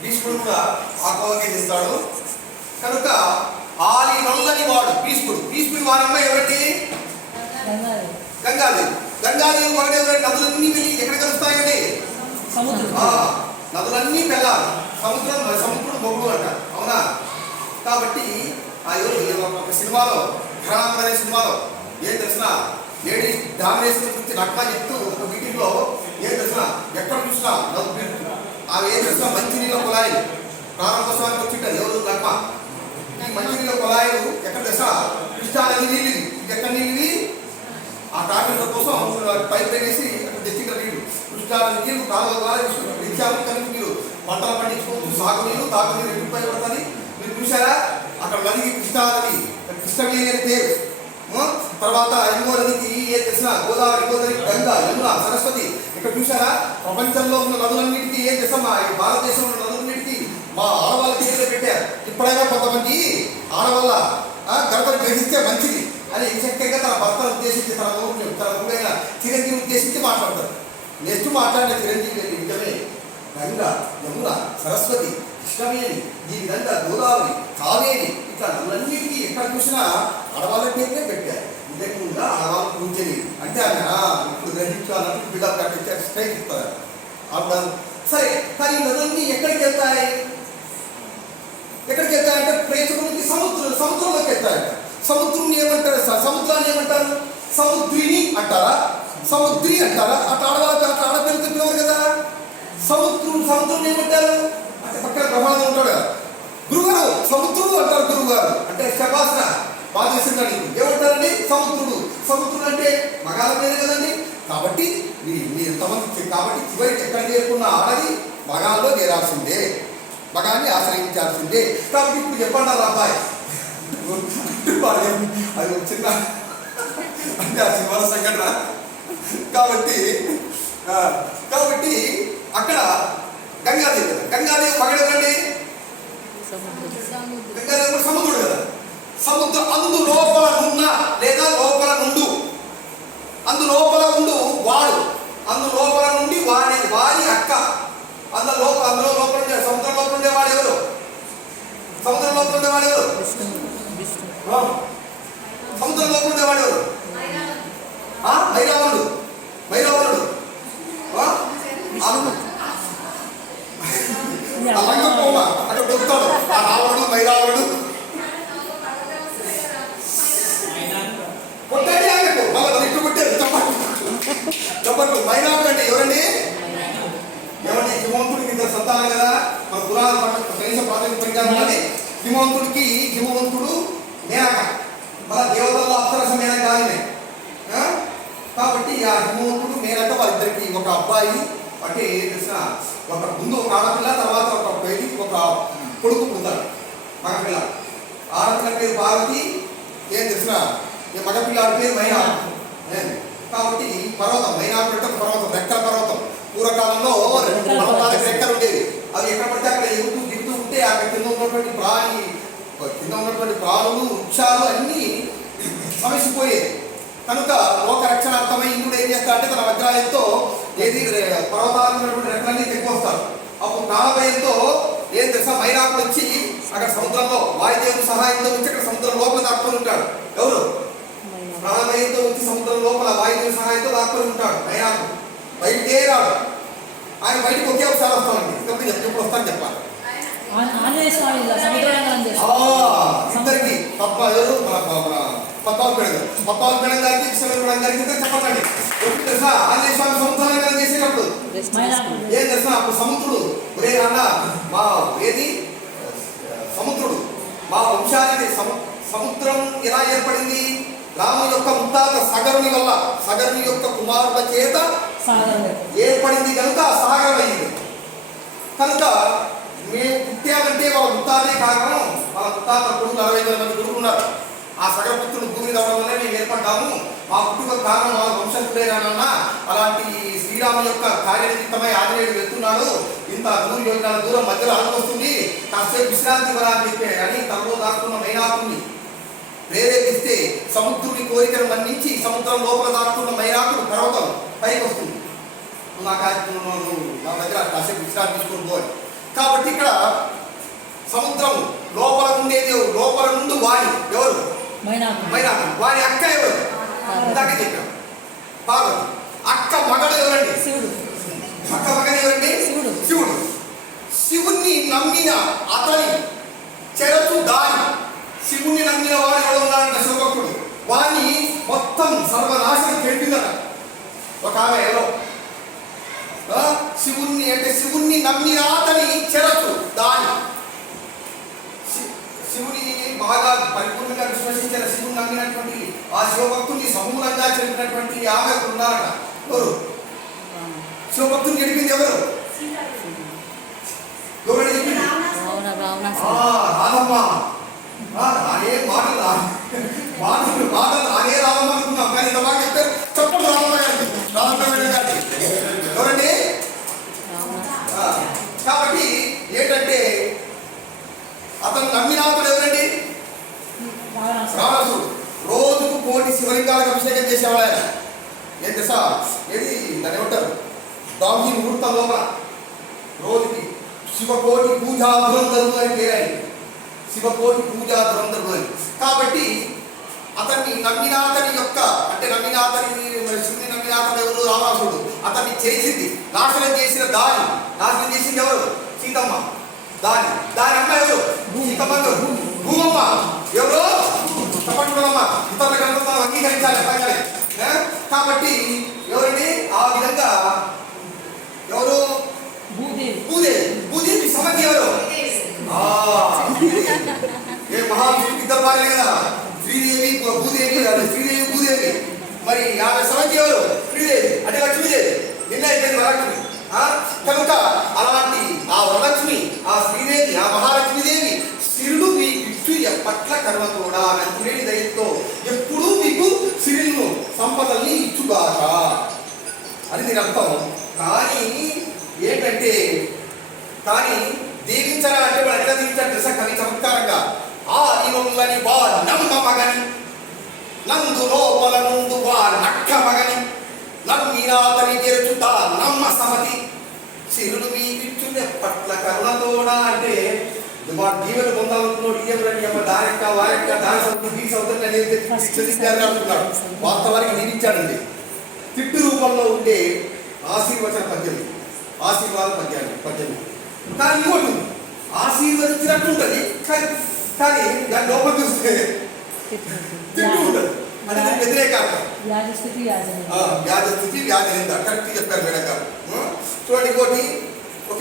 భీష్ముడు కూడా ఆ కోవకే చేస్తాడు. కనుక ఆలి నల్లని వాడు భీష్ముడు. భీష్ముడు వారి అమ్మాయి ఎవరికి? గంగాదేవి. గంగాదేవి ఒకటే నదులన్నీ వెళ్ళి ఎక్కడ కలుస్తాయండి? నదులన్నీ వెళ్ళాలి. సముద్రుడు మొగ్గు అంట, అవునా? కాబట్టి ఆ ఒక సినిమాలో ఘరానం అనే సినిమాలో ఏం తెలిసిన లేడీ డామినేషన్ గురించి నక్క చెప్తూ ఒక మీటింగ్లో ఏం తెలిసిన ఎక్కడ చూసినా ఆమె ఏం తెలిసిన మంచినీళ్ళ కుళాయిలు ప్రారంభోత్సవానికి వచ్చింటారు ఎవరు నక్క. ఈ మంచినీళ్ళ కుళాయిలు ఎక్కడ తెలిసిన కృష్ణా నది నీళ్ళు. ఎక్కడ నీళ్ళు? ఆ టాపిక్ కోసం పైప్ వేసి అక్కడ తెచ్చిన నీళ్ళు కృష్ణా నది నీళ్ళు కాలువ ద్వారా ఇచ్చాము. కనుక మీరు పంటలు పండించుకోవచ్చు, సాగునీరు తాగునీరు ఎప్పుడు ఉపయోగపడుతుంది. మీరు చూసారా అక్కడ నదికి కృష్ణా నది, కృష్ణవేణి అని పేరు. తర్వాత ఇంకో నదికి ఏ తెలిసిన గోదావరి, గోదావరి, గంగా, యమున, సరస్వతి. ఇక్కడ చూసారా ప్రపంచంలో ఉన్న నదులన్నిటికీ ఏ దేశం భారతదేశంలో ఉన్న నదులన్నిటికీ మా ఆడవాళ్ళ చేతిలో పెట్టారు. ఇప్పుడైనా కొంతమంది ఆడవాళ్ళ గర్భం గ్రహిస్తే మంచిది అని చక్కగా తన భర్తను ఉద్దేశించి తన ఊరైన చిరంజీవి ఉద్దేశించి మాట్లాడతారు. నెక్స్ట్ మాట్లాడిన చిరంజీవి నిజమే గంగా, యమున, సరస్వతి, కృష్ణవేణి, ఈ విధంగా గోదావరి, కావేరి, ఇట్లా నదులన్నిటికీ ఎక్కడ చూసినా ఆడవాళ్ళ పేరునే పెట్టారు. లేకుండా ఆడవాళ్ళ పూజని అంటే ఆమె ఇప్పుడు గ్రహించాలన్నట్టు బిల్డప్ కట్టించారు, స్ట్రైక్ ఇస్తారు. అప్పుడు సరే, కానీ నదులన్నీ ఎక్కడికి వెళ్తాయి? ఎక్కడికి వెళ్తాయంటే ప్రేక్షకులకి సముద్రంలోకి వెళ్తాయంట. సముద్రం ఏమంటారు? సముద్రాన్ని ఏమంటారు? సముద్రిని అంటారా? సముద్రి అంటారా? అట్లా ఆడవాళ్ళకి అట్లా ఆడపిల్లలు చెప్పేవారు కదా. సముద్రం ఏమంటారు అంటే పక్కన ప్రమాదం ఉంటాడు కదా. గురుగారు సముద్రుడు అంటారు. గురువుగారు అంటే శబాసన బాగా చేసిందండి. ఏమంటారండి? సముద్రుడు అంటే మగాల పేరు కదండి. కాబట్టి మీరు ఎంతమంది కాబట్టి చివరికి ఎక్కడ చేరుకున్న ఆడది మగాల్లో చేరాల్సిందే, మగాన్ని ఆశ్రయించాల్సిందే. కాబట్టి ఇప్పుడు చెప్పండి అబ్బాయి అది చిన్న అంటే ఆ సినిమాల సంఘటన. కాబట్టి అక్కడ గంగాదేవి మగడదండి. గంగాదేవి సముద్రుడు కదా. సముద్రం అందు లోపల నున్న లేదా లోపల నుండు, అందు లోపల ఉండు వాడు, అందు లోపల నుండి వారి అక్క. అందులో లోపల ఉండే సముద్రం లోపల ఉండేవాడు ఎవరు? సముద్రం లోపల ఉండేవాడు ఎవరు? సముద్రం లోపల ఉండేవాడు ఎవరు? మైరావణుడు. లంకపోమ అక్కడ దొరుకుతాడు ఆ రావణుడు, మైరావణుడు. కొట్టండి ఆగకు, మళ్ళీ ఇట్టు కొట్టారు చెప్పట్లు. మైరావణుడు అంటే ఎవరండి? హిమవంతుడికి ఇద్దరు సంతానం కదా. మన పురాణ కనీస ప్రాథమిక పరిజ్ఞానం అని హిమవంతుడు మేనక, మన దేవతల్లో అప్సరస మేనక ఆయనే. కాబట్టి ఆ హిమవంతుడు మేనక వాళ్ళిద్దరికి ఒక అబ్బాయి అంటే తెలిసిన ఒక ముందు ఒక ఆడపిల్ల, తర్వాత ఒక కొడుకు పుడతాడు మగపిల్ల. ఆడపిల్ల పేరు పార్వతి, ఏం తెలిసిన మగపిల్లాడి పేరు మైనాకుడు. కాబట్టి పర్వతం మైనాకుడు అంటే పర్వతం, రెక్కల పర్వతం. పూర్వకాలంలో పర్వతాలకు రెక్కలు ఉండేవి. అవి ఎక్కడ పడితే అక్కడ దిగుతూ ఉంటే అక్కడ కింద ఉన్నటువంటి ప్రాణులు, వృక్షాలు అన్నీ సమసిపోయేది. కనుక లోక రక్షణార్థమై ఇంద్రుడు ఏం చేస్తాడంటే తన వజ్రాయంతో ఏది పర్వతాలు ఉన్నటువంటి రెక్కలన్నీ తెక్కువస్తాడు. అప్పుడు ప్రాణభయంతో ఏం తెలుసా మైనాకుడు వచ్చి అక్కడ సముద్రంలో వాయుదేవుని సహాయంతో వచ్చి అక్కడ సముద్రం లోపల దాక్కుని ఉంటాడు. ఎవరు? ప్రాణభయంతో వచ్చి సముద్రం లోపల వాయుదేవుని సహాయంతో దాక్కుని ఉంటాడు మైనాకుడు. బయటికే రాడు. ఆయన బయటకు ఒకే ఒకసారి వస్తామండి. ఎప్పుడు వస్తాను చెప్పాలి. ఇద్దరికి పద్మావతి గారికి కిషోర్ గారికి చెప్పండి. తెలుసా ఆంజనేయ స్వామి సముద్రాలంకరణ చేసేటప్పుడు ఏం తెలుసా అప్పుడు సముద్రుడు ఒరే అన్న మా సముద్రుడు మా వంశానికి సముద్రం ఎలా ఏర్పడింది? రాముని యొక్క ముత్తాత సగరుని వల్ల, సగరుని యొక్క కుమారుల చేత ఏర్పడింది కనుక సాగరం అయింది. కనుక మేము పుట్టామంటే వాళ్ళ ముత్తాతే కారణం. వాళ్ళ ముత్తాత కొడుకు 60,000 మంది కొడుకు ఉన్నారు. ఆ సగరపుత్రుడు భూమి రావడం వల్ల మేము ఏర్పడ్డాము. మా పుట్టుక కారణం వాళ్ళ వంశస్థుడేనా. అలాంటి శ్రీరాముని యొక్క కార్యనిమిత్తమై ఆంజనేయుడు వెళ్తున్నాడు. ఇంత 100 యోజనాల దూరం మధ్యలో అనుకొస్తుంది, కాసేపు విశ్రాంతి వరాన్ని చెప్పే అని తనలో దాక్కున్న మైనాకుడిని ప్రేరేపిస్తే సముద్రుని కోరికను మన్నించి సముద్రం లోపల దాక్కున్న మైనాకుడు పర్వతం పైకి వస్తుంది. నా దగ్గర కాసేపు విశ్రాంతి తీసుకొని పోయి కాబట్టి ఇక్కడ సముద్రం లోపల ఉండేది లోపల నుండి వాడి ఎవరు మైనాకు వాడి అక్క ఎవరు ఇందాక చెప్పాం పార్వతి అక్క మగడు ఎవరండి శివుడు అక్క మగడు ఎవరండి శివుడు శివుణ్ణి నమ్మిన అతని చెరచు దాని శివుణ్ణి నమ్మిన వాడు ఎవరు ఉన్నాడంట శివభక్తుడు వాడిని మొత్తం సర్వనాశనం చెప్పిందట ఒక ఆమె ఎవరో శివుణ్ణి అంటే శివుణ్ణి నమ్మిన అతని చెరచు దాని శివుని బాగా పరిపూర్ణంగా విశ్వసించిన శివుని నమ్మినటువంటి ఆ శివభక్తుని సమూలంగా చెప్పినటువంటి ఆమె ఉన్నారట ఎవరు శివభక్తుని గడిపింది ఎవరు ఎవరు చెప్పింది రాధమ్మ అనే మాటలు అనే రాధమ్మ అనుకున్నాం కానీ ఇంత బాగా చెప్తే చెప్పండి రాధమ్మ గారికి ఎవరండి కాబట్టి ఏంటంటే అతను నమ్మినాథుడు ఎవరండి రావణాసుడు రోజుకు 1 కోటి శివలింగాలకు అభిషేకం చేసేవాడు ఆయన ఏం తెలుసా ఏది దాన్ని ఏమంటారు దాని ముహూర్తం లోపల రోజుకి శివకోటి పూజా దురంధరులు అని పేరు ఆయన శివకోటి పూజా దురంధరులు అని కాబట్టి అతన్ని నమ్మినాథని యొక్క అంటే నమ్మినాథని శివుని నమ్మినాథని ఎవరు రావణాసుడు అతన్ని చేసింది నాశనం చేసిన దాని నాశనం చేసింది ఎవరు సీతమ్మ దాని అమ్మ ఎవరు సీతమ్మ భూమమ్మ ఎవరు తప్పకుండా ఇతరుల గ్రంథాలను అంగీకరించాలి కాబట్టి ఎవరండి ఆ విధంగా ఎవరు భూదేవి సమర్థి ఎవరు ఏ మహావిష్ణుకి ఇద్దరు భార్యలే కదా శ్రీదేవి భూదేవి మరి ఆమె సమర్థి ఎవరు శ్రీదేవి అంటే లక్ష్మీదేవి నిన్న అయిపోయింది వరలక్ష్మి కనుక అలాంటి ఆ వరలక్ష్మి ఆ శ్రీదేవి ఆ మహాలక్ష్మీదేవి సిరులు మీ ఇచ్చు ఎప్పట్ల కర్మతోడా నంతులేని దయతో ఎప్పుడూ మీకు సిరులను సంపదల్ని ఇచ్చుగాక అని దీని అర్థం. కానీ ఏంటంటే దీవించరా అంటే వాడు ఎట్లా దీవించాడు తెలుసా కవి చమత్కారంగా ఆ ఇనులని వా నమ్మ మగని నందు లోపల నుండు వా నక్క మగని నమ్మినాతని చేర్చుతా నమ్మ సమతి సిరులు మీ ఇచ్చునే పట్ల కరుణతోడా అంటే వాడు దీవెలు పొందాలనుకున్నాడు ఇయ్యమని దారెక్క వారెక్క దాని సౌకర్యం ఈ సౌకర్యం అనేది అంటున్నాడు. వాస్తవానికి దీవించాడండి. తిట్టు రూపంలో ఉండే ఆశీర్వచన ఆశీర్వాద పద్యాలు కానీ ఇంకోటి ఆశీర్వదించినట్టు ఉంటుంది కానీ దాని లోపల చూస్తే తిట్టు ఉంటుంది అంటే వ్యతిరేకార్థం వ్యాధ స్థితి వ్యాధ నింద కరెక్ట్ చెప్పారు మేడం గారు. చూడండి ఇంకోటి